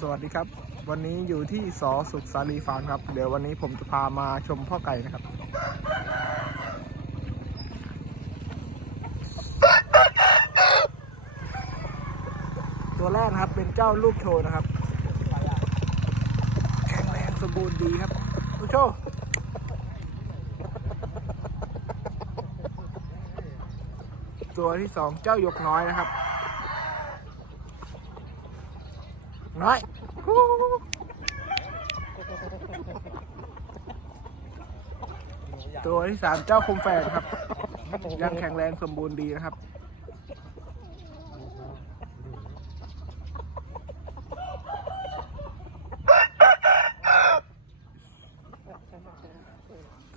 สวัสดีครับ วันนี้อยู่ที่สอสุขสาลีฟาร์มครับ เดี๋ยววันนี้ผมจะพามาชมพ่อไก่นะครับ ตัวแรกนะครับเป็นเจ้าลูกโชนะครับแข็งแรงสมบูรณ์ดีครับลูกโชตัวที่สองเจ้าหยกน้อยนะครับ น้อยตัวที่สามเจ้าคมแฝดครับ ยังแข็งแรงสมบูรณ์ดีนะครับ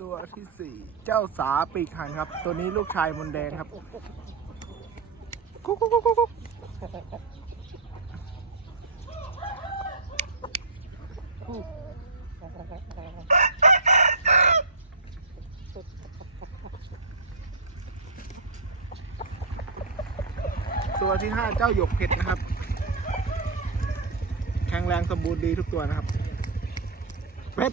ตัวที่สี่เจ้าสาปีกหันครับ ตัวนี้ลูกชายมนแดงครับกุ๊กกุ๊กกุ๊กกุ๊ก ตัวที่ห้าเจ้าหยกเพชรนะครับ แข็งแรงสมบูรณ์ดีทุกตัวนะครับเพช